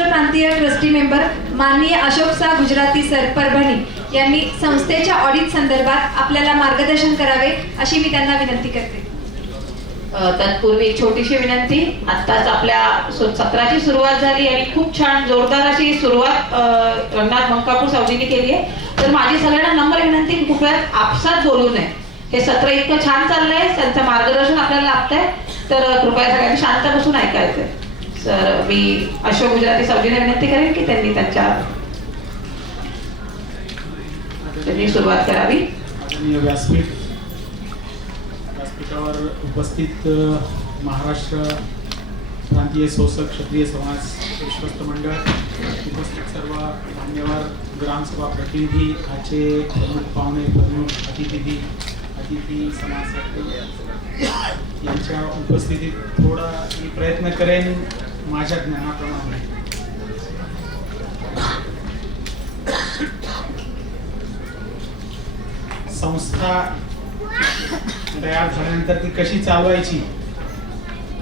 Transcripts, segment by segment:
महाराष्ट्र प्रांतीय trustee member माननीय अशोक सा गुजराती सर परभणी यांनी संस्थेच्या ऑडिट संदर्भात आपल्याला मार्गदर्शन करावे अशी मी त्यांना विनंती करते. तत्पूर्वी एक छोटीशी विनंती. आत्ताच आपल्या सत्राची सुरुवात झाली आणि खूप छान जोरदार अशी सुरुवात रंगनाथ मंकापूर सावजींनी केली आहे. तर माझी सगळ्यांना नम्र विनंती, खूप वेळात आपसात बोलू नये. हे सत्र इतकं छान चाललंय, त्यांचं मार्गदर्शन आपल्याला लाभतंय, तर कृपया सगळ्यांनी शांत बसून ऐकायचंय. सर, मी अशोक गुजराती सावजींना विनंती करेन की त्यांनी सुरुवात करावी. व्यासपीठावर उपस्थित महाराष्ट्र प्रांतीय शोषक क्षत्रिय समाज विश्वस्त मंडळ, उपस्थित सर्व मान्यवर ग्रामसभा प्रतिनिधी, आजचे प्रमुख पाहुणे, प्रमुख अतिथी समाज यांच्या उपस्थितीत थोडा मी प्रयत्न करेन माझ्या ज्ञानाप्रमाणे. संस्था तयार झाल्यानंतर ती कशी चालवायची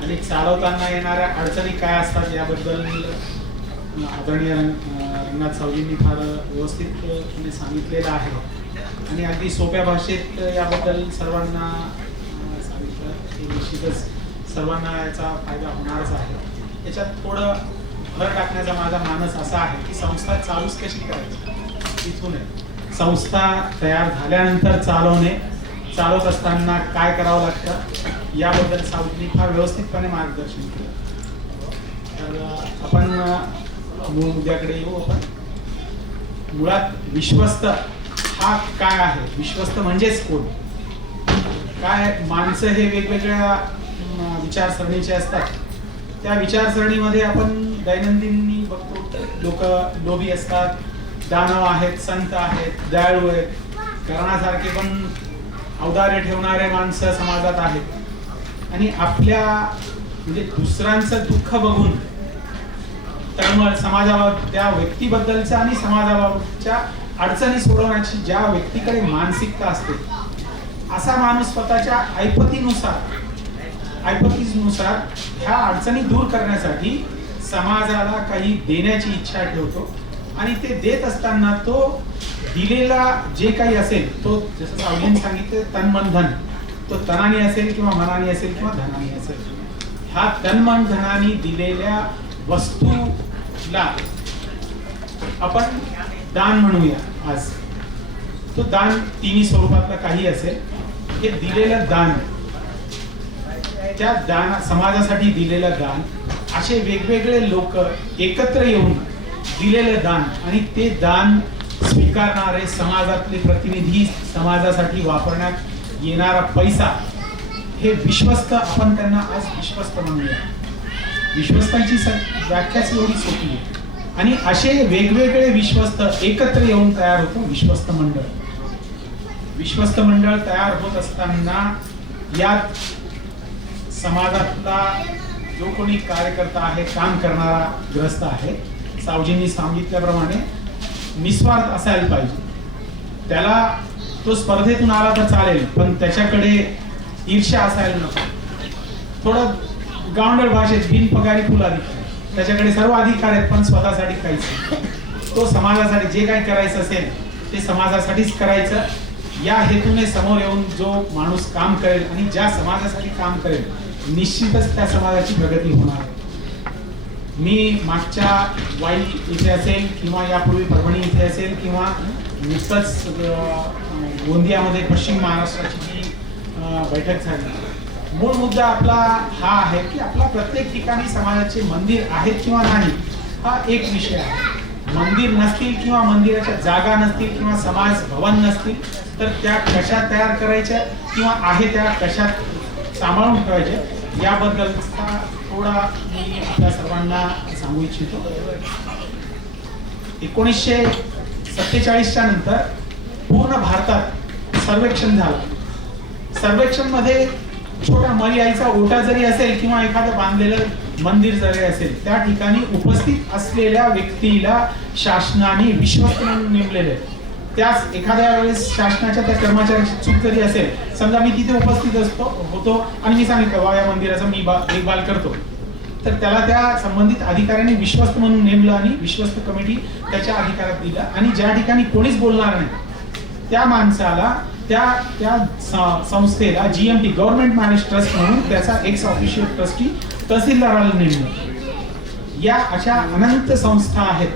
आणि चालवताना येणाऱ्या अडचणी काय असतात याबद्दल आदरणीय रंगनाथ सावजींनी फार व्यवस्थितपणे सांगितलेलं आहे आणि अगदी सोप्या भाषेत याबद्दल सर्वांना सांगितलं की निश्चितच सर्वांना याचा फायदा होणारच आहे. याच्यात थोडं भर टाकण्याचा माझा मानस असा आहे की संस्था चालूच कशी करायची तिथून आहे. संस्था तयार झाल्यानंतर चालवत असताना काय करावं लागतं याबद्दल सावजींनी फार व्यवस्थितपणे मार्गदर्शन केलं. तर आपण मूळ मुद्द्याकडे येऊ. आपण मुळात विश्वस्त हा काय आहे, विश्वस्त म्हणजेच कोण, काय. माणसं हे वेगवेगळ्या विचारसरणीचे असतात. त्या विचारसरणीमध्ये आपण दैनंदिनी बघतो, लोक लोभी असतात, दानव आहेत, संत आहेत, दयाळू आहेत, कर्णासारखे पण औदार्य ठेवणारे माणसं समाजात आहेत. आणि आपल्या म्हणजे दुसऱ्यांचं दुःख बघून तळमळ समाजाबाबत, त्या व्यक्तीबद्दलच्या आणि समाजाबाबतच्या अडचणी सोडवण्याची ज्या व्यक्तीकडे मानसिकता असते, असा माणूस स्वतःच्या ऐपतीनुसार ह्या अडचणी दूर करण्यासाठी समाजाला काही देण्याची इच्छा ठेवतो आणि ते देत असताना तो दिलेला जे काही असेल, तो जसं सावजींनी सांगितलं तन मन धन, तो तनाने असेल किंवा मनाने असेल किंवा धनाने असेल, ह्या तन मन धनाने दिलेल्या वस्तूला आपण दान म्हणूया. आज तो दान तिन्ही स्वरूपातलं काही असेल, हे दिलेलं दान, त्या दान समाजासाठी दिलेलं दान, असे वेगवेगळे लोक एकत्र येऊन दिलेलं दान आणि ते दान स्वीकारणारे समाजातले प्रतिनिधी, समाजासाठी वापरण्यात येणारा पैसा, हे विश्वस्त, आपण त्यांना आज विश्वस्त म्हणूया. विश्वस्तांची व्याख्याच एवढी सोपी आहे. आणि असे वेगवेगळे विश्वस्त एकत्र येऊन तयार होतो विश्वस्त मंडळ. विश्वस्त मंडळ तयार होत असताना यात समाजातला जो कोणी कार्यकर्ता आहे, काम करणारा ग्रस्त आहे, सावजींनी सांगितल्याप्रमाणे निस्वार्थ असायला पाहिजे. त्याला तो स्पर्धेतून आला तर चालेल, पण त्याच्याकडे ईर्ष्या असायला नको. थोडं गावंढळ भाषेत बिनपगारी फुल अधिकारी, त्याच्याकडे सर्व अधिकार आहेत पण स्वतःसाठी काहीच नाही. तो समाजासाठी जे काही करायचं असेल ते समाजासाठीच करायचं. या हेतूने समोर येऊन जो माणूस काम करेल आणि ज्या समाजासाठी काम करेल, निश्चितच त्या समाजाची प्रगती होणार आहे. मी मागच्या वाई इथे असेल किंवा यापूर्वी परभणी इथे असेल किंवा नुकतंच गोंदियामध्ये पश्चिम महाराष्ट्राची जी बैठक झाली, मूळ मुद्दा आपला हा आहे की आपला प्रत्येक ठिकाणी समाजाचे मंदिर आहेत किंवा नाही, हा एक विषय आहे. मंदिर नसतील किंवा मंदिराच्या जागा नसतील किंवा समाज भवन नसतील तर त्या कशा तयार करायच्या किंवा आहे त्या कशा सांभाळून ठेवायच्या याबद्दलचा थोडा मी आपल्या सर्वांना सांगू इच्छितो. 1947च्या नंतर पूर्ण भारतात सर्वेक्षण झालं. सर्वेक्षण मध्ये छोटा मर्याईचा ओटा जरी असेल किंवा एखादं बांधलेलं मंदिर जरी असेल, त्या ठिकाणी उपस्थित असलेल्या व्यक्तीला शासनाने विश्वस्त म्हणून नेमलेले. त्याच एखाद्या वेळेस शासनाच्या त्या कर्मचाऱ्याची चूक जरी असेल, समजा मी तिथे उपस्थित होतो आणि मी सांगितलं, वा या मंदिराचा मी देखभाल करतो, तर त्याला त्या संबंधित अधिकाऱ्याने विश्वस्त म्हणून नेमलं आणि विश्वस्त कमिटी त्याच्या अधिकारात दिलं आणि ज्या ठिकाणी कोणीच बोलणार नाही त्या माणसाला त्या संस्थेला GMT गव्हर्नमेंट मॅनेज ट्रस्ट म्हणून त्याचा एक्स ऑफिशियल ट्रस्टी तहसीलदाराला नेमलं. या अशा अनंत संस्था आहेत.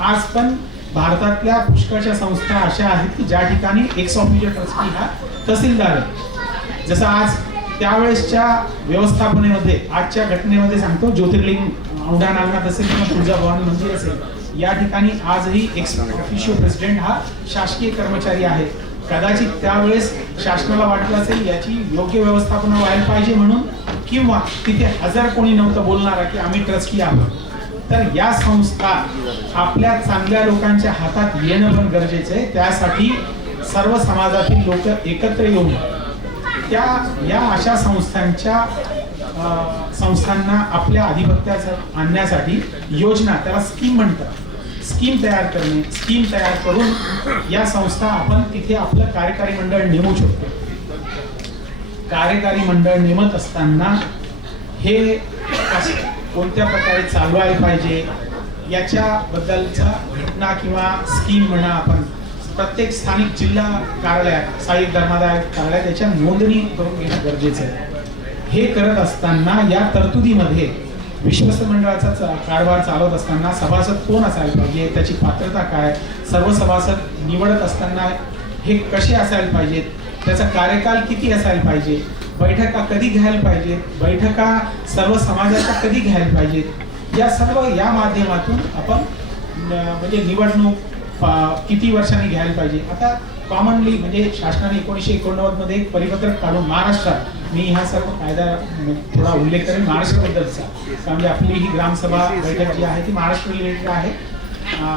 आज पण भारतातल्या पुष्कळशा संस्था अशा आहेत की ज्या ठिकाणी एक्स ऑफिशियल ट्रस्टी हा तहसीलदार आहे. जसं आज त्यावेळेसच्या व्यवस्थापनेमध्ये आजच्या घटनेमध्ये सांगतो, ज्योतिर्लिंग औंढा नागनाथ असेल किंवा तुळजाभवानी मंदिर असेल, या ठिकाणी आजही एक्स ऑफिशियल प्रेसिडेंट हा शासकीय कर्मचारी आहे. कदाचित त्यावेळेस शासनाला वाटलं असेल याची योग्य व्यवस्थापन व्हायला पाहिजे म्हणून, किंवा तिथे हजार कोणी नव्हतं बोलणार की आम्ही ट्रस्टी आहोत. तर या संस्था आपल्या चांगल्या लोकांच्या हातात येणं पण गरजेचं आहे. त्यासाठी सर्व समाजातील लोक एकत्र येऊन या अशा संस्थांना आपल्या आधिपत्यात आणण्यासाठी योजना, त्याला स्कीम म्हणतात, स्कीम तयार करणे, स्कीम तयार करून या संस्था आपण तिथे आपलं कार्यकारी मंडळ नेमू शकतो. कार्यकारी मंडळ नेमत असताना हे कोणत्या प्रकारे चालवायला पाहिजे याच्याबद्दलचा घटना किंवा स्कीम म्हणा, आपण प्रत्येक स्थानिक जिल्हा कार्यालयात, सहाय्यक धर्मादाय कार्यालयात याच्या नोंदणी करून घेणं गरजेचं आहे. हे करत असताना या तरतुदीमध्ये विश्वस्त मंडळाचा कारभार चालवत असताना सभासद कोण असायला पाहिजे, त्याची पात्रता काय, सर्व सभासद निवडत असताना हे कसे असायला पाहिजेत, त्याचा कार्यकाल किती असायला पाहिजे, बैठका कधी घ्यायला पाहिजेत, बैठका सर्व समाजाच्या कधी घ्यायला पाहिजेत, या माध्यमातून आपण म्हणजे निवडणूक किती वर्षांनी घ्यायला पाहिजे. आता कॉमनली म्हणजे शासनाने 1989 मध्ये एक परिपत्रक काढून महाराष्ट्रात, मी ह्या सर्व कायदा थोडा उल्लेख करेन महाराष्ट्राबद्दलचा, म्हणजे आपली ही ग्रामसभा बैठक जी आहे ती महाराष्ट्र रिलेटेड आहे.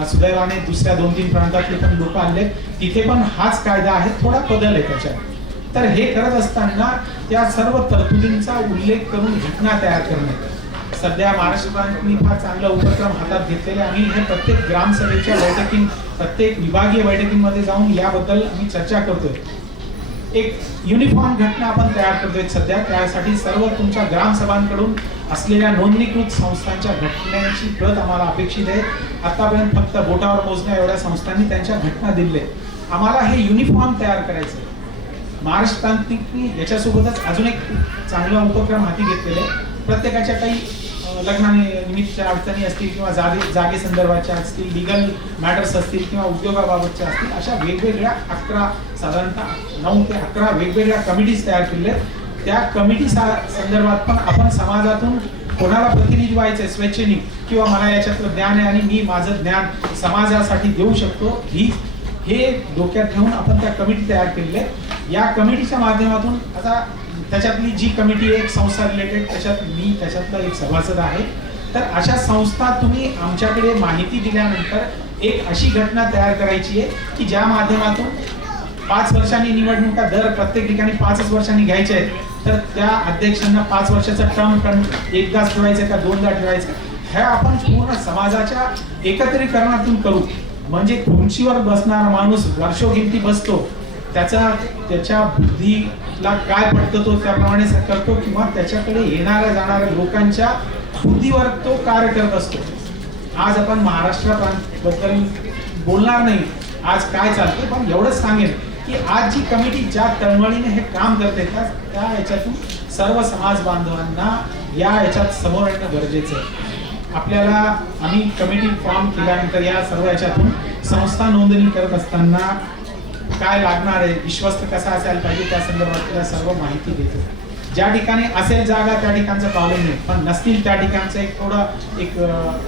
सुदैवाने दुसऱ्या 2-3 प्रांतातले पण लोक आले, तिथे पण हाच कायदा आहे, थोडा बदल आहे त्याच्यात. तर हे करत असताना त्या सर्व तरतुदींचा उल्लेख करून घटना तयार करणे. सध्या महाराष्ट्राने फार चांगला उपक्रम हातात घेतलेले, आणि हे प्रत्येक ग्रामसभेच्या बैठकीत, प्रत्येक विभागीय बैठकीमध्ये जाऊन याबद्दल आम्ही चर्चा करतोय. एक युनिफॉर्म घटना आपण तयार करतोय सध्या. त्यासाठी सर्व तुमच्या ग्रामसभांकडून असलेल्या नोंदणीकृत संस्थांच्या घटनांची प्रत आम्हाला अपेक्षित आहे. आतापर्यंत फक्त बोटावर मोजण्या एवढ्या संस्थांनी त्यांच्या घटना दिल्या. आम्हाला हे युनिफॉर्म तयार करायचं आहे. महाराष्ट्र तांत्रिकनी याच्यासोबतच अजून एक चांगला उपक्रम हाती घेतलेला आहे. प्रत्येकाच्या काही लग्नानिमित्तच्या अडचणी असतील किंवा जागे संदर्भाच्या असतील, लिगल मॅटर्स असतील किंवा उद्योगाबाबतच्या असतील, अशा वेगवेगळ्या 11 साधारणतः 9 ते 11 वेगवेगळ्या कमिटीज तयार केलेल्या आहेत. त्या कमिटी संदर्भात पण आपण समाजातून कोणाला प्रतिनिधी व्हायचंय स्वेच्छेने, किंवा मला याच्यातलं ज्ञान आहे आणि मी माझं ज्ञान समाजासाठी देऊ शकतो, हे डोक्यात ठेवून आपण त्या कमिटी तयार केलेल्या आहेत. या कमिटीच्या माध्यमातून आता त्याच्यातली जी कमिटी एक संस्था रिलेटेड, त्याच्यातला एक सभासद आहे. तर अशा संस्था तुम्ही आमच्याकडे माहिती दिल्यानंतर एक अशी घटना तयार करायची आहे की ज्या माध्यमातून 5 वर्षांनी निवडणुका दर प्रत्येक ठिकाणी 5 वर्षांनी घ्यायच्या आहेत. तर त्या अध्यक्षांना 5 वर्षाचा टर्म एकदाच ठेवायचं का 2दा ठेवायचं, हे आपण पूर्ण समाजाच्या एकत्रीकरणातून करू. म्हणजे खुर्चीवर बसणारा माणूस वर्षोगिंती बसतो, त्याच्या बुद्धीला काय पडतं तो त्याप्रमाणे करतो, किंवा त्याच्याकडे येणाऱ्या जाणाऱ्या लोकांच्या बुद्धीवर तो कार्य करत असतो. आज आपण महाराष्ट्राबद्दल बोलणार नाही, आज काय चालतं, पण एवढंच सांगेन की आज जी कमिटी ज्या तळमळीने हे काम करते त्या याच्यातून सर्व समाज बांधवांना या याच्यात समोर येणं गरजेचं आहे. आपल्याला आम्ही कमिटी फॉर्म केल्यानंतर या सर्व याच्यातून संस्था नोंदणी करत असताना काय लागणार आहे, विश्वस्त कसा असायला पाहिजे, त्या संदर्भात सर्व माहिती देतो. ज्या ठिकाणी असेल जागा त्या ठिकाणचं प्रॉब्लेम नाही, पण नसतील त्या ठिकाणचं एक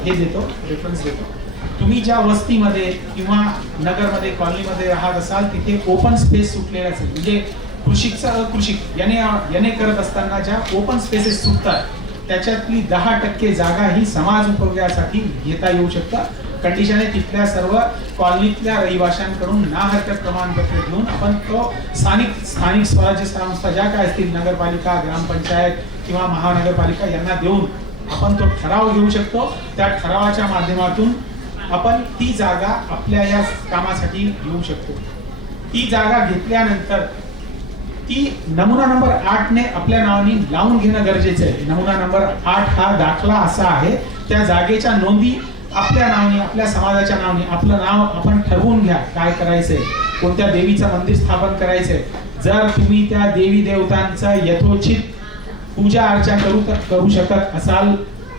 हे देतो, रेफरन्स देतो. तुम्ही ज्या वस्तीमध्ये किंवा नगरमध्ये कॉलनीमध्ये राहत असाल तिथे ओपन स्पेस सुटलेला असेल, म्हणजे कृषिकचं अकृषिक याने करत असताना ज्या ओपन स्पेसेस सुटतात त्याच्यातली 10% जागा ही समाज उपयोगासाठी घेता येऊ शकतात. कंडिशन आहे तिथल्या सर्व कॉलनीतल्या रहिवाशांकडून ना हरकत प्रमाणपत्र घेऊन आपण तो स्थानिक स्वराज्य संस्था ज्या काय असतील, नगरपालिका, ग्रामपंचायत किंवा महानगरपालिका यांना देऊन आपण तो ठराव घेऊ शकतो. त्या ठरावाच्या माध्यमातून आपण ती जागा आपल्या या कामासाठी घेऊ शकतो. ती जागा घेतल्यानंतर ती नमुना नंबर 8 ने आपल्या नावाने लावून घेणं गरजेचं आहे. नमुना नंबर 8 हा दाखला असा आहे, त्या जागेच्या नोंदी आपल्या नावाने, आपल्या समाजाच्या नावाने, आपलं नाव आपण ठरवून घ्या काय करायचंय, कोणत्या देवीचं मंदिर स्थापन करायचंय. जर तुम्ही त्या देवी देवतांचा यथोचित पूजा अर्चा करू शकत असाल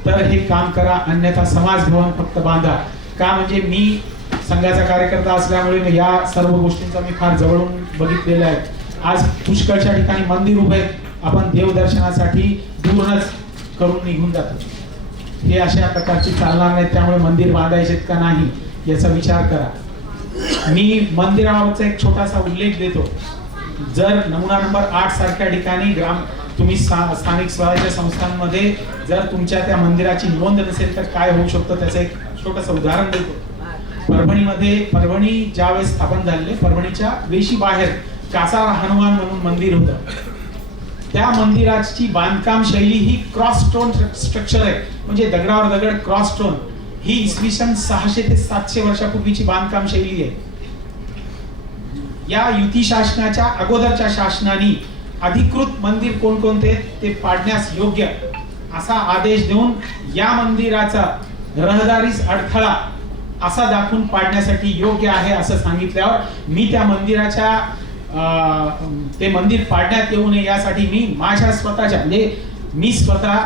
तर हे काम करा, अन्यथा समाज भवन फक्त बांधा. का म्हणजे मी संघाचा कार्यकर्ता असल्यामुळे या सर्व गोष्टींचा मी फार जवळून बघितलेलं आहे. आज पुष्कळच्या ठिकाणी मंदिर उभे, आपण देवदर्शनासाठी दूरच करून निघून जातो. हे अशा प्रकारची चालणार नाही, त्यामुळे मंदिर बांधायचे का नाही याचा विचार करा. मी मंदिराबाबतचा एक छोटासा उल्लेख देतो. जर नमुना नंबर 8 सारख्या ठिकाणी तुम्ही स्थानिक स्वराज्य संस्थांमध्ये जर तुमच्या त्या मंदिराची नोंद नसेल तर काय होऊ शकतं त्याचं एक छोटंसं उदाहरण देतो. परभणी ज्यावेळेस स्थापन झाले, परभणीच्या वेशी बाहेर कासार हनुमान म्हणून मंदिर होतं. त्या मंदिराची बांधकाम शैली ही क्रॉस स्टोन स्ट्रक्चर आहे, म्हणजे दगडावर दगड क्रॉस स्टोन. ही इसवी सन 600 ते 700 वर्षापूर्वीची बांधकाम शैली आहे. या युती शासनाच्या अगोदरच्या शासनाने अधिकृत मंदिर कोणकोणते ते पाडण्यास योग्य असा आदेश देऊन या मंदिराचा रहदारीस अडथळा असा दाखवून पाडण्यासाठी योग्य आहे असं सांगितल्यावर मी त्या मंदिराच्या ते मंदिर पाडण्यात येऊ नये यासाठी मी माझ्या स्वतःच्या म्हणजे मी स्वतः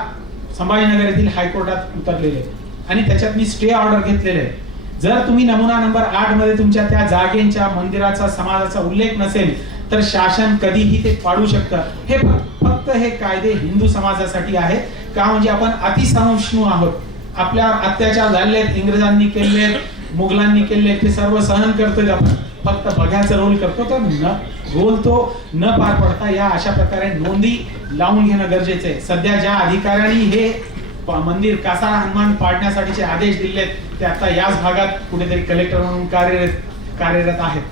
संभाजीनगर येथील हायकोर्टात उतरलेले आणि त्याच्यात मी स्टे ऑर्डर घेतलेले आहे. जर तुम्ही नमुना नंबर 8 मध्ये तुमच्या त्या जागेच्या मंदिराचा समाजाचा उल्लेख नसेल तर शासन कधीही ते पाडू शकतं. हे फक्त हे कायदे हिंदू समाजासाठी आहेत. का म्हणजे आपण अतिसहिष्णू आहोत. आपल्यावर अत्याचार झाले, इंग्रजांनी केले, मुघलांनी केले, ते सर्व सहन करतोय आपण, फक्त बघ्याचा रोल करतो. तर रोल तो न पार पडता या अशा प्रकारे नोंदी लावून घेणं गरजेचं आहे. सध्या ज्या अधिकाऱ्यांनी हे मंदिर कासार हनुमान पाडण्यासाठीचे आदेश दिलेत ते आता याच भागात कुठेतरी कलेक्टर म्हणून कार्यरत आहेत.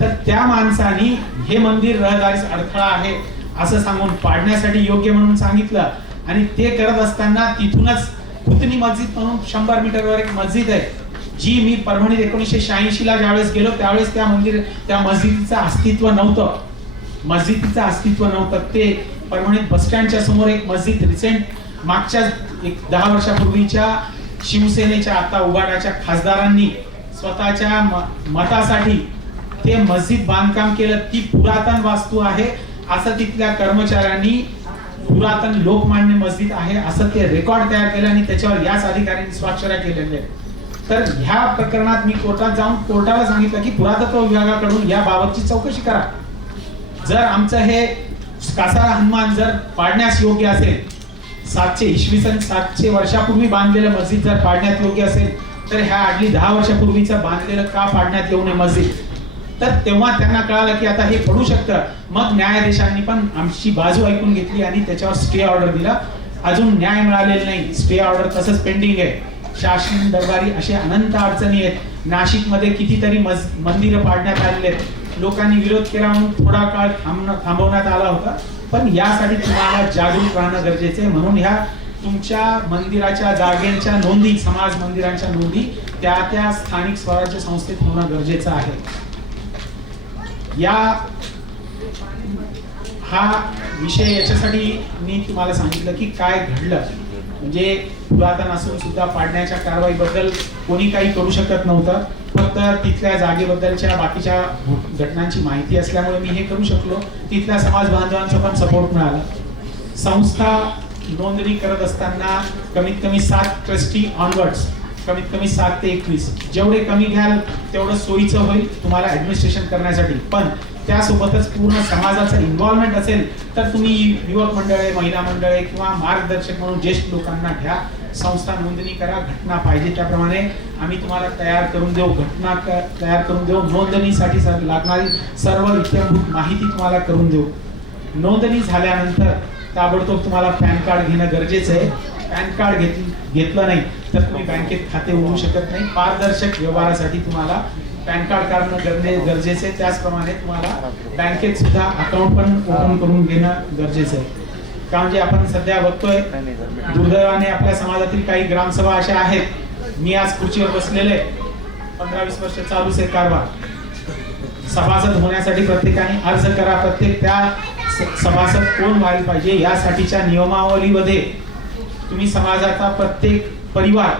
तर त्या माणसांनी हे मंदिर रहदारीस अडथळा आहे असं सांगून पाडण्यासाठी योग्य म्हणून सांगितलं आणि ते करत असताना तिथूनच खुतनी मस्जिद म्हणून 100 मीटरवर एक मस्जिद आहे, जी मी परभणीत 1986 ला ज्यावेळेस गेलो त्यावेळेस त्या मस्जिदीचं अस्तित्व नव्हतं. ते परभणीत बस स्टँडच्या समोर एक मस्जिद रिसेंट मागच्या 10 वर्षापूर्वीच्या शिवसेनेच्या आता उबाटाच्या खासदारांनी स्वतःच्या मतासाठी ते मस्जिद बांधकाम केलं. ती पुरातन वास्तू आहे असं तिथल्या कर्मचाऱ्यांनी, पुरातन लोकमान्य मस्जिद आहे असं ते रेकॉर्ड तयार केलं आणि त्याच्यावर याच अधिकाऱ्यांनी स्वाक्षऱ्या केलेल्या आहेत. तर ह्या प्रकरणात मी कोर्टात जाऊन कोर्टाला सांगितलं की पुरातत्व विभागाकडून या बाबतची चौकशी करा. जर आमचं हे कासार हनुमान जर पाडण्यास योग्य असेल, 700 इसवी सन 700 वर्षापूर्वी बांधलेलं मस्जिद जर पाडण्यात योग्य असेल तर ह्या आडली 10 वर्षापूर्वीचं बांधलेलं का पाडण्यात येऊ नये मस्जिद. तर तेव्हा त्यांना कळालं की आता हे पडू शकतं. मग न्यायाधीशांनी पण आमची बाजू ऐकून घेतली आणि त्याच्यावर स्टे ऑर्डर दिला. अजून न्याय मिळालेला नाही, स्टे ऑर्डर तसंच पेंडिंग आहे. शासन दरबारी असे अनंत अडचणी आहेत. नाशिकमध्ये कितीतरी मंदिरं पाडण्यात आलेले आहेत. लोकांनी विरोध केला म्हणून थोडा काळ थांबवण्यात आला होता, पण यासाठी तुम्हाला जागरूक राहणं गरजेचं आहे. म्हणून ह्या तुमच्या मंदिराच्या जागेच्या नोंदी, समाज मंदिरांच्या नोंदी त्या स्थानिक स्वराज्य संस्थेत होणं गरजेचं आहे. हा विषय याच्यासाठी मी तुम्हाला सांगितलं की काय घडलं, म्हणजे पुरातन असून सुद्धा पाडण्याच्या कारवाईबद्दल कोणी काही करू शकत नव्हतं. फक्त तिथल्या जागेबद्दलच्या बाकीच्या घटनांची माहिती असल्यामुळे मी हे करू शकलो. तिथल्या समाज बांधवांचा पण सपोर्ट मिळाला. संस्था नोंदणी करत असताना कमीत कमी 7 ट्रस्टी ऑनवर्ड्स, कमीत कमी 7 ते 21, जेवढे कमी घ्याल तेवढं सोयीचं होईल तुम्हाला ऍडमिनिस्ट्रेशन करण्यासाठी. पण त्यासोबतच पूर्ण समाजाचं इन्व्हॉल्वमेंट असेल तर तुम्ही युवक मंडळे, महिला मंडळे किंवा मार्गदर्शक म्हणून ज्येष्ठ लोकांना घ्या. संस्था नोंदणी करा. घटना पाहिजे त्याप्रमाणे आम्ही तुम्हाला तयार करून देऊ, घटना तयार करून देऊ. नोंदणीसाठी लागणारी सर्व इत्याभूत माहिती तुम्हाला करून देऊ. नोंदणी झाल्यानंतर ताबडतोब तुम्हाला पॅन कार्ड घेणं गरजेचं आहे. पॅन कार्ड घेतलं नाही तर तुम्ही बँकेत खाते उघडू शकत नाही. पारदर्शक व्यवहारासाठी तुम्हाला पॅन कार्ड काढणं गरजेचं आहे. त्याचप्रमाणे तुम्हाला बँकेत सुद्धा अकाउंट पण ओपन करून घेणं गरजेचं आहे. का म्हणजे आपण सध्या बघतोय दुर्दैवाने आपल्या समाजातील काही ग्रामसभा अशा आहेत, मी आज खुर्चीवर बसलेले 15-20 वर्ष चालूच आहे कारभार. सभासद होण्यासाठी प्रत्येकाने अर्ज करा. प्रत्येक त्या सभासद कोण व्हायला पाहिजे यासाठीच्या नियमावलीमध्ये तुम्ही समाजाचा प्रत्येक परिवार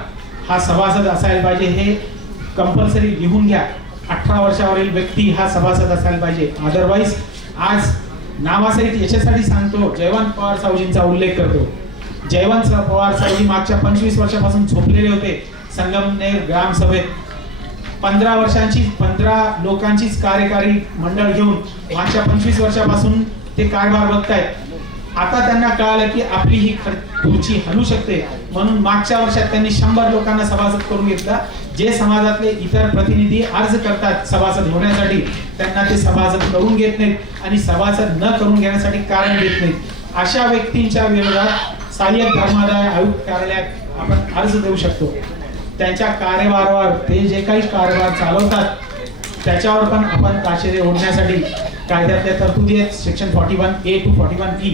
हा सभासद असायला पाहिजे हे कंपल्सरी लिहून घ्या. 18 वर्षावरील व्यक्ती हा सभासद असायला पाहिजे. अदरवाईज आज नावासहित याच्यासाठी सांगतो, जयवंत पवार सावजींचा उल्लेख करतो. जयवंत पवार सावजी मागच्या 25 वर्षापासून झोपलेले होते संगमनेर ग्रामसभेत. 15 लोकांचीच कार्यकारी मंडळ घेऊन मागच्या 25 वर्षापासून ते कारभार बघतायत. आता त्यांना कळालं की आपली ही खुर्ची हलू शकते, म्हणून मागच्या वर्षात त्यांनी 100 लोकांना सभासद करून घेतला. जे समाजातले इतर प्रतिनिधी अर्ज करतात सभासद होण्यासाठी त्यांना ते सभासद करून घेत नाहीत आणि सभासद न करून घेण्यासाठी कारण देत नाहीत. अशा व्यक्तींच्या विरोधात सहाय्यक धर्मादाय आयुक्त कार्यालयात आपण अर्ज देऊ शकतो. त्यांच्या कारभारावर ते जे काही कारभार चालवतात त्याच्यावर पण आपण ताशेरे ओढण्यासाठी कायद्यातल्या तरतुदी आहेत. सेक्शन 41A to 41E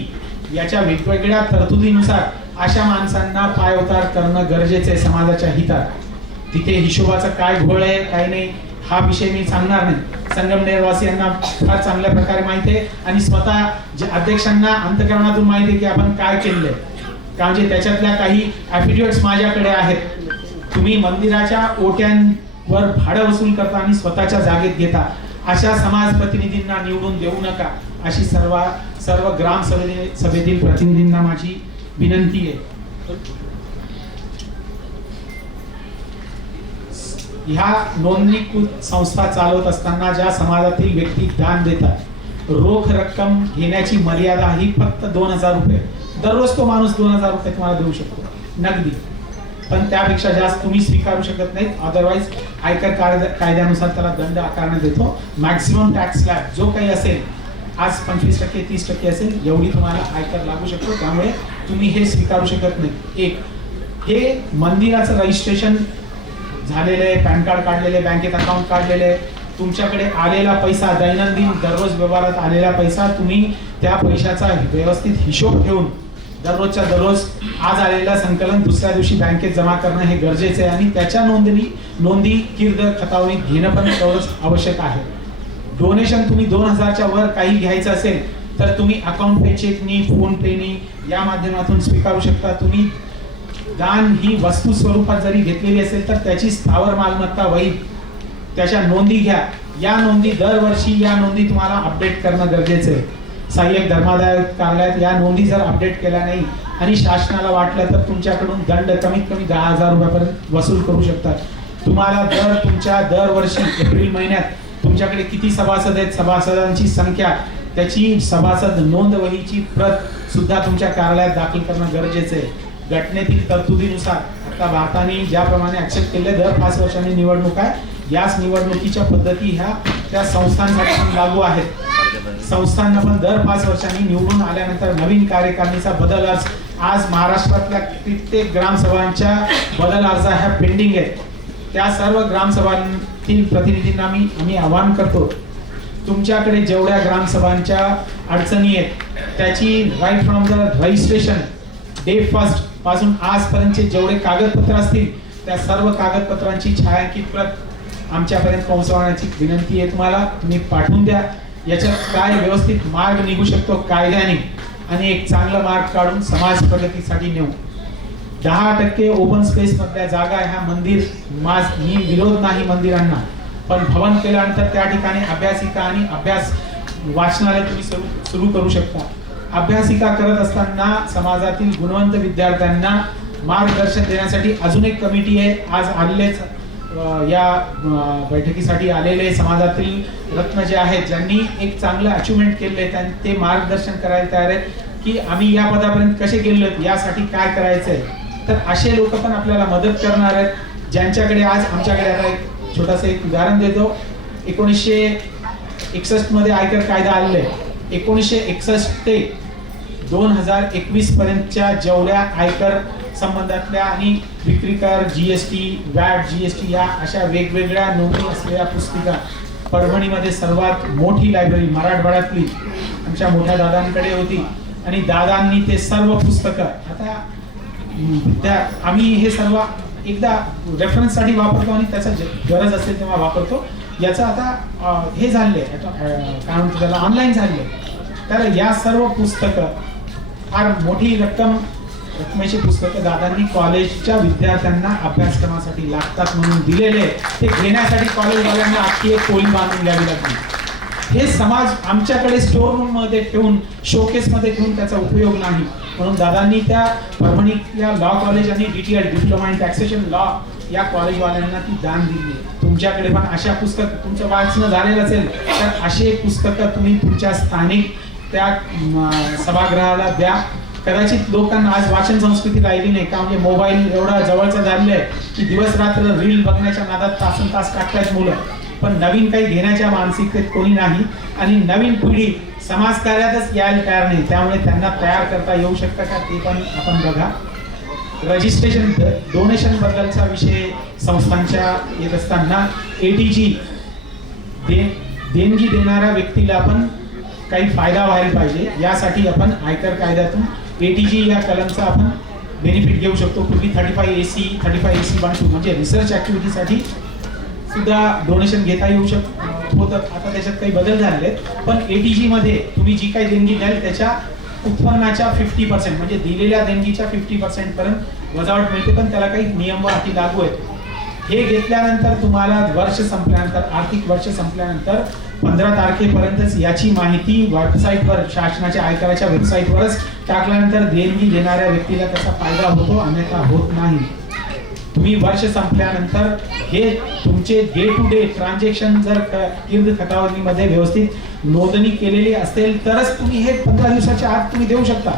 याच्या वेगवेगळ्या तरतुदीनुसार अशा माणसांना पायउतार करणं गरजेचं आहे समाजाच्या हितात. तिथे हिशोबाचा काय घोळ आहे काय नाही हा विषय मी सांगणार नाही. संगमनेरवासियांना फार चांगल्या प्रकारे माहिती आहे आणि स्वतः जे अध्यक्षांना अंतःकरणातून माहिती आहे की आपण काय केलंय. का म्हणजे त्याच्यातल्या काही ॲफिडेव्हिट्स माझ्याकडे आहेत. तुम्ही मंदिराच्या ओट्यांवर भाडं वसूल करता आणि स्वतःच्या जागेत घेता. अशा समाज प्रतिनिधींना निवडून देऊ नका अशी सर्व सभेतील प्रतिनिधींना माझी विनंती आहे. ह्या नोंदणीकृत संस्था चालवत असताना ज्या समाजातील व्यक्ती दान देतात, रोख रक्कम घेण्याची मर्यादा ही फक्त 2000 रुपये. दररोज तो माणूस 2000 रुपये तुम्हाला देऊ शकतो नगदी, पण त्यापेक्षा जास्त तुम्ही स्वीकारू शकत नाहीत. अदरवाईज आयकर कायद्यानुसार त्याला दंड आकारण्यात येतो. मॅक्सिमम टॅक्स स्लॅब जो काही असेल आज 25% 30% असेल एवढी तुम्हाला आयकर लागू शकतो. त्यामुळे तुम्ही हे स्वीकारू शकत नाही. एक हे मंदिराचं रजिस्ट्रेशन झालेलं आहे, पॅन कार्ड काढलेले, बँकेत अकाउंट काढलेले, तुमच्याकडे आलेला पैसा दैनंदिन दररोज व्यवहारात आलेला पैसा तुम्ही त्या पैशाचा व्यवस्थित हिशोब ठेवून दररोजच्या दररोज आज आलेलं संकलन दुसऱ्या दिवशी बँकेत जमा करणं हे गरजेचं आहे आणि त्याच्या नोंदी किर्द खतावणी घेणं पण तेवढंच आवश्यक आहे. डोनेशन तुम्ही 2000च्या वर काही घ्यायचं असेल तर तुम्ही अकाउंट पे चेकनी, फोन पेनी या माध्यमातून स्वीकारू शकता. तुम्ही दान ही वस्तू स्वरूपात जरी घेतलेली असेल तर त्याची स्थावर मालमत्ता वही त्याच्या नोंदी घ्या. या नोंदी दरवर्षी या नोंदी तुम्हाला अपडेट करणं गरजेचं आहे. सहाय्यक धर्मादाय कार्यालयात या नोंदी जर अपडेट केल्या नाही आणि शासनाला वाटलं तर तुमच्याकडून दंड कमीत कमी 10,000 रुपयापर्यंत वसूल करू शकतात. तुम्हाला तुमच्या दरवर्षी एप्रिल महिन्यात तुमच्याकडे किती सभासद आहेत, सभासदांची संख्या, त्याची सभासद नोंद वहीची प्रत सुद्धा तुमच्या कार्यालयात दाखल करणं गरजेचं आहे. घटनेतील तरतुदीनुसार आता भारताने ज्याप्रमाणे ऍक्सेप्ट केले दर 5 वर्षांनी निवडणूक आहे, याच निवडणुकीच्या पद्धती ह्या त्या संस्थांसाठी पण लागू आहेत. संस्थांना पण दर 5 वर्षांनी निवडून आल्यानंतर नवीन कार्यकारिणीचा बदल अर्ज आज महाराष्ट्रातल्या कित्येक ग्रामसभांच्या बदल अर्ज ह्या पेंडिंग आहेत. त्या सर्व ग्रामसभांतील प्रतिनिधींना आम्ही आवाहन करतो, तुमच्याकडे जेवढ्या ग्रामसभांच्या अडचणी आहेत त्याची right from the registration day 1 पासून आजपर्यंतचे जेवढे कागदपत्र असतील त्या सर्व कागदपत्रांची छायांकित प्रत आमच्यापर्यंत पोहोचवण्याची विनंती आहे. तुम्हाला तुम्ही पाठवून द्या. याच्यात काय व्यवस्थित मार्ग निघू शकतो कायद्याने आणि एक चांगला मार्ग काढून समाज प्रगतीसाठी नेऊ. 10% ओपन स्पेस मधल्या जागा ह्या मंदिर मी विरोध नाही मंदिरांना, पण भवन केल्यानंतर त्या ठिकाणी अभ्यासिका आणि अभ्यास वाचनालय तुम्ही सुरू करू शकता. अभ्यासिका करत असताना समाजातील गुणवंत विद्यार्थ्यांना मार्गदर्शन देण्यासाठी अजून एक कमिटी आहे. आज आलेलेच या बैठकीसाठी आलेले समाजातील रत्न जे आहेत ज्यांनी एक चांगलं अचिव्हमेंट केले ते मार्गदर्शन करायला तयार आहेत की आम्ही या पदापर्यंत कसे गेलो यासाठी काय करायचंय. तर असे लोक पण आपल्याला मदत करणार आहेत. ज्यांच्याकडे आज आमच्याकडे आता एक छोटंसं एक उदाहरण देतो. 1961 मध्ये आयकर कायदा आलेला आहे. 1961 ते 2021 पर्यंतच्या जेवढ्या आयकर संबंधातल्या आणि विक्री कर, GST, वॅट, GST या अशा वेगवेगळ्या नोंदी असलेल्या पुस्तिका परभणीमध्ये सर्वात मोठी लायब्ररी मराठवाड्यातली आमच्या मोठ्या दादांकडे होती आणि दादांनी ते सर्व पुस्तकं आता आम्ही हे सर्व एकदा रेफरन्ससाठी वापरतो आणि त्याचा गरज असेल तेव्हा वापरतो. याचं आता हे झालंय काय म्हणतो त्याला ऑनलाईन झालंय. तर या सर्व पुस्तकं फार मोठी रकमेची पुस्तकं दादांनी कॉलेजच्या विद्यार्थ्यांना अभ्यासक्रमासाठी लागतात म्हणून दिलेले, ते घेण्यासाठी कॉलेजवाल्यांना अख्खी एक खोली बांधून घ्यावी लागली. हे समाज आमच्याकडे स्टोर रूम मध्ये ठेवून, शोकेस मध्ये ठेवून त्याचा उपयोग नाही, म्हणून दादांनी त्या परभणीतल्या लॉ कॉलेज आणि DTL diploma in taxation law या कॉलेजवाल्यांना ती दान दिली. तुमच्याकडे पण अशा पुस्तक, तुमचं वाचन झालेलं असेल तर असे पुस्तकं तुम्ही तुमच्या स्थानिक त्या सभागृहाला द्या. कदाचित लोकांना आज वाचन संस्कृती राहिली नाही का, म्हणजे मोबाईल एवढा जवळचा झालेला आहे की दिवस रात्र रील बघण्याच्या नादात तासन तास टाकतात मुलं, पण नवीन काही घेण्याच्या मानसिकतेत कोणी नाही. आणि नवीन पिढी समाजकार्यातच यायला तयार नाही, त्यामुळे त्यांना तयार करता येऊ शकतं का ते पण आपण बघा. रजिस्ट्रेशन डोनेशन बद्दलचा विषय संस्थांच्या येत असताना ATG देणगी देणाऱ्या व्यक्तीला आपण काही फायदा व्हायला पाहिजे, यासाठी आपण आयकर कायद्यातून ATG या कलमचा आपण बेनिफिट घेऊ शकतो. पूर्वी 35AC 1-2 म्हणजे रिसर्च ऍक्टिव्हिटीसाठी सुद्धा डोनेशन घेता येऊ होतं. आता त्याच्यात काही बदल झालेले आहेत, पण ATG मध्ये तुम्ही जी काही देणगी द्याल त्याच्या उत्पन्नाच्या 50% म्हणजे दिलेल्या देणगीच्या 50% पर्यंत वजावट मिळते, पण त्याला काही नियम व अटी लागू आहेत. हे घेतल्यानंतर तुम्हाला वर्ष संपल्यानंतर, आर्थिक वर्ष संपल्यानंतर 15 तारखेपर्यंतच याची माहिती वेबसाईटवर, शासनाच्या आयकराच्या वेबसाईटवरच टाकल्यानंतर देणगी देणाऱ्या व्यक्तीला त्याचा फायदा होतो, अन्यथा होत नाही. तुम्ही वर्ष संपल्यानंतर हे तुमचे डे टू डे ट्रान्झॅक्शन जर कीर्द खतावणीमध्ये व्यवस्थित नोंदणी केलेली असेल तरच तुम्ही हे 15 दिवसाच्या आत तुम्ही देऊ शकता.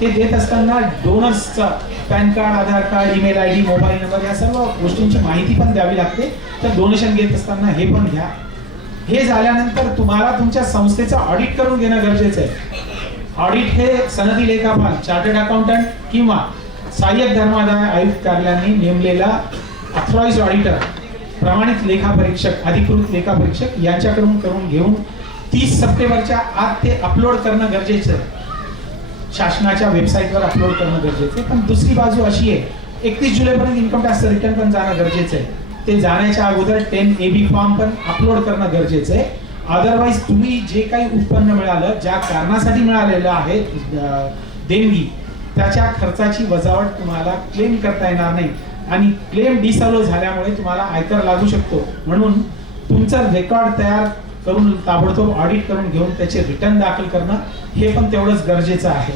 ते देत असताना डोनर्सचा PAN card, Aadhaar card, email ID, mobile number या सर्व गोष्टींची माहिती पण द्यावी लागते. तर डोनेशन घेत असताना हे पण घ्या. हे झाल्यानंतर तुम्हाला तुमच्या संस्थेचं ऑडिट करून घेणं गरजेचं आहे. ऑडिट हे सनदी लेखापाल, चार्टर्ड अकाउंटंट किंवा सहाय्यक धर्मादाय आयुक्त कार्यालयाने नेमलेला ऑथराइज्ड ऑडिटर, प्रमाणित लेखापरीक्षक, अधिकृत लेखापरीक्षक यांच्याकडून करून घेऊन 30 सप्टेंबरच्या आत ते अपलोड करणं गरजेचं आहे. शासनाच्या वेबसाईटवर अपलोड करणं गरजेचं आहे. पण दुसरी बाजू अशी आहे, 31 जुलैपर्यंत इन्कम टॅक्सचं रिटर्न पण जाणं गरजेचं आहे. ते जाण्याच्या अगोदर 10AB फॉर्म पण अपलोड करणं गरजेचं आहे. अदरवाईज तुम्ही जे काही उत्पन्न मिळालं, ज्या कारणासाठी मिळालेलं आहे देणगी, त्याच्या खर्चाची वजावट तुम्हाला क्लेम करता येणार नाही आणि क्लेम डिसअलो झाल्यामुळे तुम्हाला आयकर लागू शकतो. म्हणून तुमचं रेकॉर्ड तयार करून ताबडतोब ऑडिट करून घेऊन त्याचे रिटर्न दाखल करणं हे पण तेवढंच गरजेचं आहे.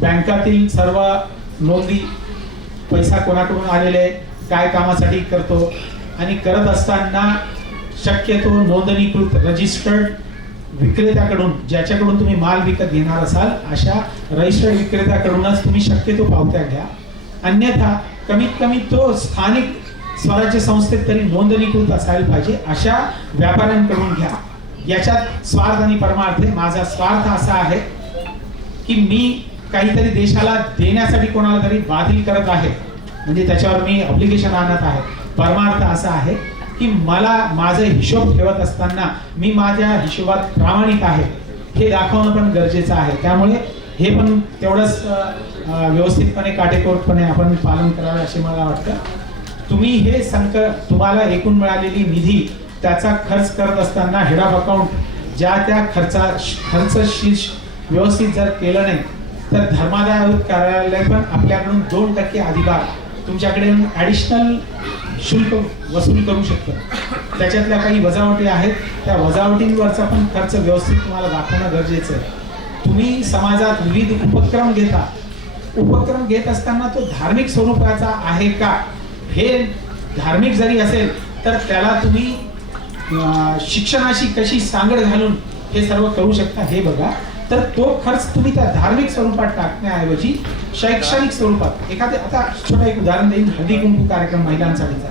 बँकातील सर्व नोंदी, पैसा कोणाकडून आलेले आहे, काय कामासाठी करतो, आणि करत असताना शक्यतो नोंदणीकृत रजिस्टर्ड विक्रेत्याकडून, ज्याच्याकडून तुम्ही माल विकत घेणार असाल अशा रजिस्टर्ड विक्रेत्याकडूनच तुम्ही शक्यतो पावत्या घ्या. अन्यथा कमीत कमी तो स्थानिक स्वराज्य संस्थेत तरी नोंदणीकृत असायला पाहिजे अशा व्यापाऱ्यांकडून घ्या. याच्यात स्वार्थ आणि परमार्थ आहे. माझा स्वार्थ असा आहे की मी काहीतरी देशाला देण्यासाठी कोणाला तरी बाधिल करत आहे, म्हणजे त्याच्यावर मी ऑब्लिगेशन आणत आहे. परमार्थ असा आहे की मला माझा हिशोब ठेवत असताना मी माझ्या हिशोबात प्रामाणिक आहे हे दाखवणं पण गरजेचं आहे. त्यामुळे हे पण तेवढंच व्यवस्थितपणे, काटेकोरपणे आपण पालन करावे असे मला वाटतं. तुम्ही हे तुम्हाला एकूण मिळालेली निधी त्याचा खर्च करत असताना हेड ऑफ अकाउंट ज्या त्या खर्च शीर्ष व्यवस्थित जर केलं नाही तर धर्मादाय आयुक्त कार्यालय पण आपल्याकडून 2% अधिभार तुमच्याकडे ऍडिशनल शुल्क वसूल करू शकतं. त्याच्यातल्या काही वजावटी आहेत, त्या वजावटींवरचा पण खर्च व्यवस्थित तुम्हाला दाखवणं गरजेचं आहे. तुम्ही समाजात विविध उपक्रम घेत असताना तो धार्मिक स्वरूपाचा आहे का, हे धार्मिक जरी असेल तर त्याला तुम्ही शिक्षणाशी कशी सांगड घालून हे सर्व करू शकता हे बघा. तर तो खर्च तुम्ही त्या धार्मिक स्वरूपात टाकण्याऐवजी शैक्षणिक स्वरूपात आता छोटा एक उदाहरण देईन. हळदी कुंकू कार्यक्रम महिलांसाठीचा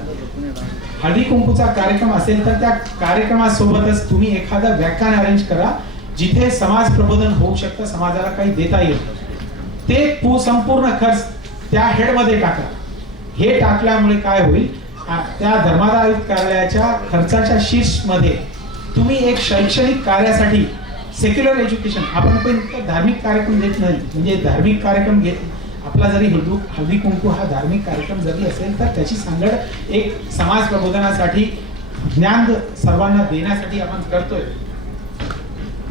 हळदी कुंकूचा कार्यक्रम असेल तर त्या कार्यक्रमासोबतच तुम्ही एखादं व्याख्यान अरेंज करा जिथे समाज प्रबोधन होऊ शकतं, समाजाला काही देता येईल. ते संपूर्ण खर्च त्या हेडमध्ये टाका. हे टाकल्यामुळे काय होईल, त्या धर्मादाय आयुक्त कार्यालयाच्या खर्चाच्या शीर्षमध्ये तुम्ही एक शैक्षणिक कार्यासाठी सेक्युलर एज्युकेशन, आपण पण धार्मिक कार्यक्रम देत नाही, म्हणजे धार्मिक कार्यक्रम आपला जरी हळदी कुंकू हा धार्मिक कार्यक्रम जरी असेल तर त्याची सांगड एक समाज प्रबोधनासाठी ज्ञान सर्वांना देण्यासाठी आपण करतोय,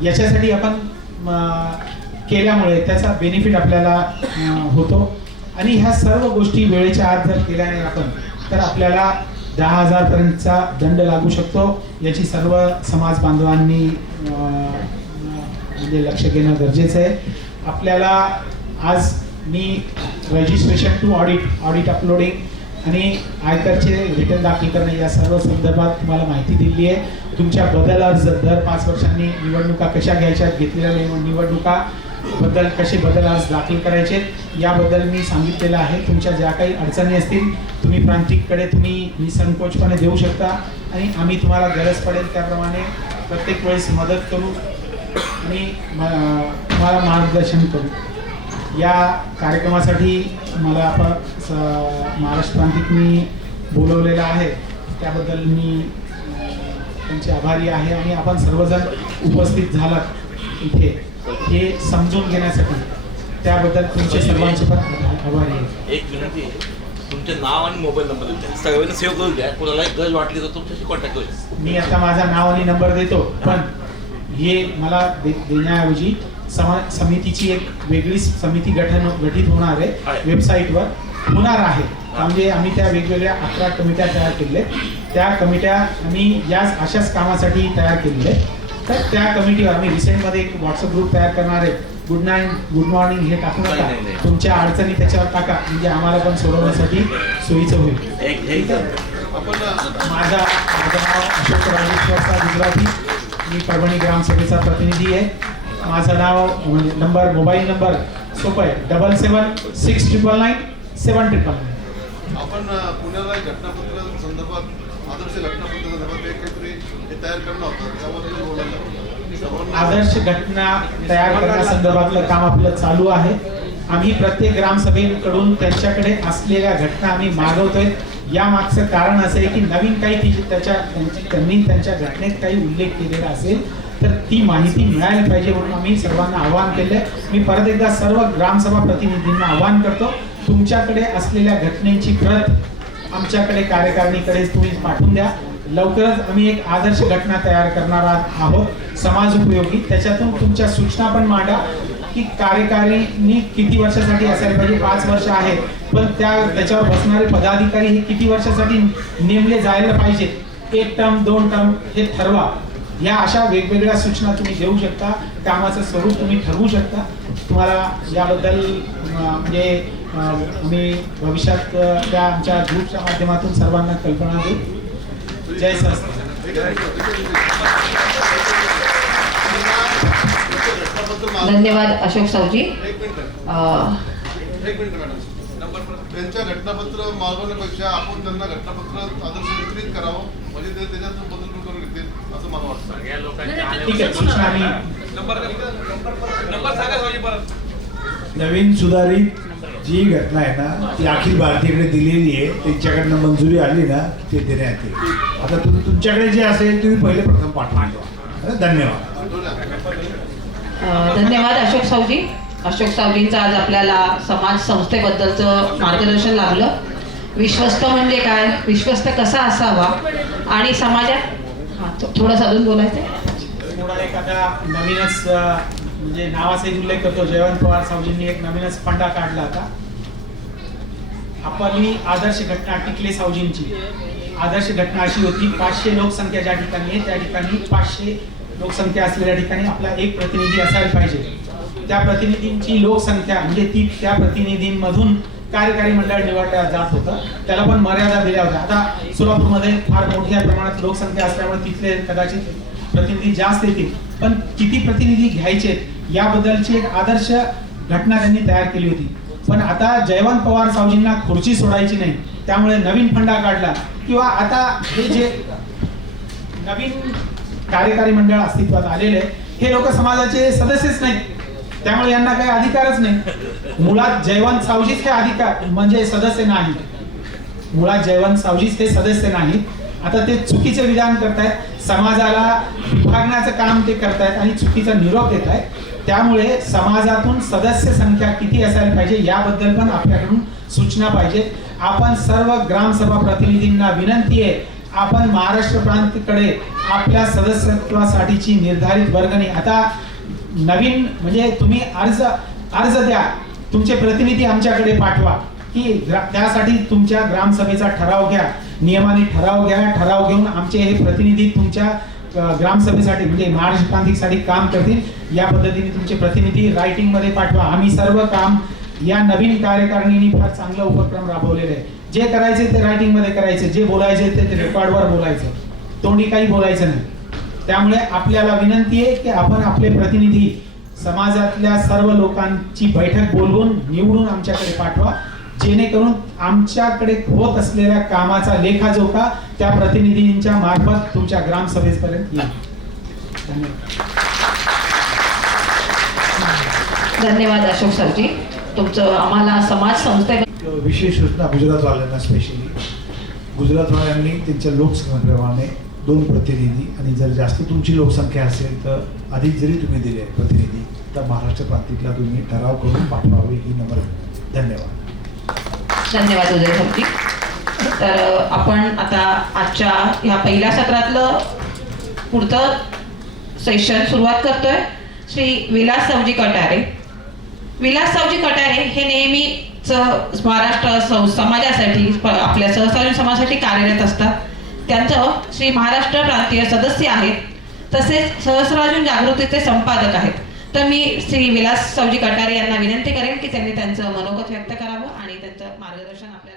याच्यासाठी आपण केल्यामुळे त्याचा बेनिफिट आपल्याला होतो. आणि ह्या सर्व गोष्टी वेळेच्या आत जर केल्याने आपण तर आपल्याला 10,000 पर्यंतचा दंड लागू शकतो. याची सर्व समाज बांधवांनी म्हणजे लक्ष घेणं गरजेचं आहे. आपल्याला आज मी रजिस्ट्रेशन टू ऑडिट अपलोडिंग आणि आयकरचे रिटर्न दाखल करणे या सर्व संदर्भात तुम्हाला माहिती दिली आहे. तुमच्या बदल अर्ज दर 5 वर्षांनी निवडणुका कशा घ्यायच्या, घेतलेल्या निवडणुका बद्दल कसे बदल अर्ज दाखल करायचे याबद्दल मी सांगितलेलं आहे. तुमच्या ज्या काही अडचणी असतील तुम्ही प्रांतिककडे तुम्ही निसंकोचपणे देऊ शकता आणि आम्ही तुम्हाला गरज पडेल त्याप्रमाणे प्रत्येक वेळेस मदत करू आणि तुम्हाला मार्गदर्शन करू. या कार्यक्रमासाठी मला महाराष्ट्र प्रांतिकनी बोलवलेलं आहे त्याबद्दल मी त्यांचे आभारी आहे. आणि आपण सर्वजण उपस्थित झालात इथे हे समजून घेण्यासाठी त्याबद्दल तुमचे सर्वांचे पण आभारी आहे. एक विनंती आहे, तुमचे नाव आणि मोबाईल नंबर द्या, सगळ्यांना सेव्ह करून द्या. कोणाला गरज वाटली तर तुमच्याशी कॉन्टॅक्ट होईल. मी आता माझा नाव आणि नंबर देतो, पण हे मला देण्याऐवजी समितीची एक वेगळी समिती गठीत होणार आहे, वेबसाईटवर होणार आहे. म्हणजे आम्ही त्या वेगवेगळ्या 11 कमिट्या तयार केलेल्या, त्या कमिट्या आम्ही याच अशाच कामासाठी तयार केलेल्या. तर त्या कमिटीवर आम्ही रिसेंटमध्ये एक व्हॉट्सअप ग्रुप तयार करणार आहे. गुड नाईट, गुड मॉर्निंग हे टाकू नका, तुमच्या अडचणी त्याच्यावर टाका, म्हणजे आम्हाला पण सोडवण्यासाठी सोयीचं होईल. माझं नाव अशोक राजेश्वर गुजराती, मी परभणी ग्रामसभेचा प्रतिनिधी आहे. माझं नाव म्हणजे नंबर, मोबाईल नंबर सोपं आहे 7769999799. आपण पुण्याला घटनापत्र संदर्भात, आदर्श घटनापत्र संदर्भात काहीतरी हे तयार करणं होतं, त्याबद्दल बोलायला. आदर्श घटना तयार करण्यासंदर्भातलं काम आपलं चालू आहे. आम्ही प्रत्येक ग्रामसभेकडून त्यांच्याकडे असलेल्या घटना आम्ही मागवतोय. या मागचं कारण असं आहे की नवीन काही त्यांनी त्यांच्या घटनेत काही उल्लेख केलेला असेल तर ती माहिती मिळायला पाहिजे म्हणून आम्ही सर्वांना आवाहन केलंय. मी परत एकदा सर्व ग्रामसभा प्रतिनिधींना आवाहन करतो, तुमच्याकडे असलेल्या घटनेची प्रत आमच्याकडे कार्यकारिणीकडे तुम्ही पाठवून द्या. लवकरच आम्ही एक आदर्श घटना तयार करणार आहोत समाज उपयोगी. त्याच्यातून तुमच्या सूचना पण मांडा की कार्यकारिणी किती वर्षासाठी असायला पाहिजे. 5 वर्ष आहे, पण त्याच्यावर बसणारे पदाधिकारी हे किती वर्षासाठी नेमले जायला पाहिजे, 1 टर्म 2 टर्म हे ठरवा. या अशा वेगवेगळ्या सूचना तुम्ही देऊ शकता. कामाचं स्वरूप तुम्ही ठरवू शकता. तुम्हाला याबद्दल म्हणजे आम्ही भविष्यात त्या आमच्या ग्रुपच्या माध्यमातून सर्वांना कल्पना देऊ. जय सहस्त्र. धन्यवाद अशोक सावजी. एक मिनिट मॅडम, त्यांच्या घटनापत्र मागवण्यापेक्षा आपण त्यांना घटनापत्र आदर्श वितरित करावं, म्हणजे ते त्याच्यातून बदल करून घेतील असं मला वाटतं. ठीक आहे, सूचना आम्ही नवीन सुधारित जी घटना आहे ना ती अखिल भारतीयकडे दिलेली आहे, त्यांच्याकडनं मंजुरी आली ना ते देण्यात येईल. आता तुमच्याकडे जे असेल तुम्ही पहिले प्रथम पाठवा. धन्यवाद. धन्यवाद अशोक सावजी. अशोक सावजींचं आज आपल्याला समाज संस्थेबद्दलचं मार्गदर्शन लाभलं. विश्वस्त म्हणजे काय, विश्वस्त कसा असावा आणि समाजात थोडंसं अजून बोलायचं. थोडा एखादा नवीनच म्हणजे नावाचा उल्लेख करतो. जयवंत पवार सावजींनी एक नवीनच फंडा काढला होता. आपली आदर्श घटना टिकले सावजींची आदर्श घटना अशी होती, 500 लोकसंख्या ज्या ठिकाणी आहे त्या ठिकाणी 500 लोकसंख्या असलेल्या ठिकाणी आपला एक प्रतिनिधी असायला पाहिजे. त्या प्रतिनिधींची लोकसंख्या म्हणजे त्या प्रतिनिधींमधून कार्यकारी मंडळ निवडलं जात होतं. त्याला पण मर्यादा दिल्या होत्या. आता सोलापूरमध्ये फार मोठ्या प्रमाणात लोकसंख्या असल्यामुळे तिथले कदाचित प्रतिनिधी जास्त येतील, पण किती प्रतिनिधी घ्यायचे याबद्दलची एक आदर्श घटना त्यांनी तयार केली होती. पण आता जयवंत पवार सावजींना खुर्ची सोडायची नाही, त्यामुळे नवीन फंडा काढला. किंवा आता हे जे नवीन कार्यकारी मंडळ अस्तित्वात आलेले हे लोक समाजाचे सदस्यच नाहीत, त्यामुळे यांना काही अधिकारच नाही. मुळात जयवंत सावजीच हे अधिकार म्हणजे सदस्य नाही. मुळात जयवंत सावजीच हे सदस्य नाही. आता ते चुकीचे विधान करतायत, समाजाला विभागण्याचं काम ते करतायत आणि चुकीचा निरोप देत आहेत. त्यामुळे समाजातून सदस्य संख्या किती असायला पाहिजे याबद्दल पण आपल्याकडून सूचना पाहिजे. आपण सर्व ग्रामसभा प्रतिनिधींना विनंती आहे, आपण महाराष्ट्र प्रांतकडे आपल्या सदस्यत्वासाठीची निर्धारित वर्गणी आता नवीन म्हणजे तुम्ही अर्ज द्या, तुमचे प्रतिनिधी आमच्याकडे पाठवा की त्यासाठी तुमच्या ग्रामसभेचा ठराव घ्या, नियमाने ठराव घ्या, ठराव घेऊन आमचे हे प्रतिनिधी तुमच्या ग्रामसभेसाठी म्हणजे महाराष्ट्र क्रांतीसाठी काम करतील. या पद्धतीने तुमचे प्रतिनिधी रायटिंग मध्ये पाठवा. आम्ही सर्व काम या नवीन कार्यकारिणीने फार चांगला उपक्रम राबवलेला आहे. जे करायचे ते रायटिंग मध्ये करायचे, जे बोलायचे ते रेकॉर्डवर बोलायचं, तोंडी काही बोलायचं नाही. त्यामुळे आपल्याला विनंती आहे की आपण आपले प्रतिनिधी समाजातल्या सर्व लोकांची बैठक बोलवून निवडून आमच्याकडे पाठवा, जेणेकरून आमच्याकडे होत असलेल्या कामाचा लेखाजोखा त्या प्रतिनिधींच्या मार्फत तुमच्या ग्रामसभेपर्यंत येईल. धन्यवाद अशोक सरजी, तुमचं आम्हाला समाज संस्थे विशेष सूचना गुजरातवाल्यांना स्पेशली गुजरातवाल्यांनी त्यांच्या लोकसंख्येप्रमाणे 2 प्रतिनिधी आणि जर जास्त तुमची लोकसंख्या असेल तर अधिक जरी तुम्ही दिले प्रतिनिधी तर महाराष्ट्र प्रांतीतला तुम्ही ठराव करून पाठवावे ही नम्र. धन्यवाद. धन्यवाद उदय सरजी. तर आपण आता आजच्या ह्या पहिल्या सत्रातलं पुढचं सेशन सुरुवात करतोय. श्री विलास सावजी कटारे. विलास सावजी कटारे हे नेहमीच महाराष्ट्र समाजासाठी आपल्या सहकारी समाजासाठी कार्यरत असतात. त्यांचं श्री महाराष्ट्र प्रांतीय सदस्य आहेत, तसेच सहस्रार्जुन जागृतीचे संपादक आहेत. तर मी श्री विलास सावजी कटारे यांना विनंती करेन की त्यांनी त्यांचं मनोगत व्यक्त करावं आणि त्यांचं मार्गदर्शन आपल्या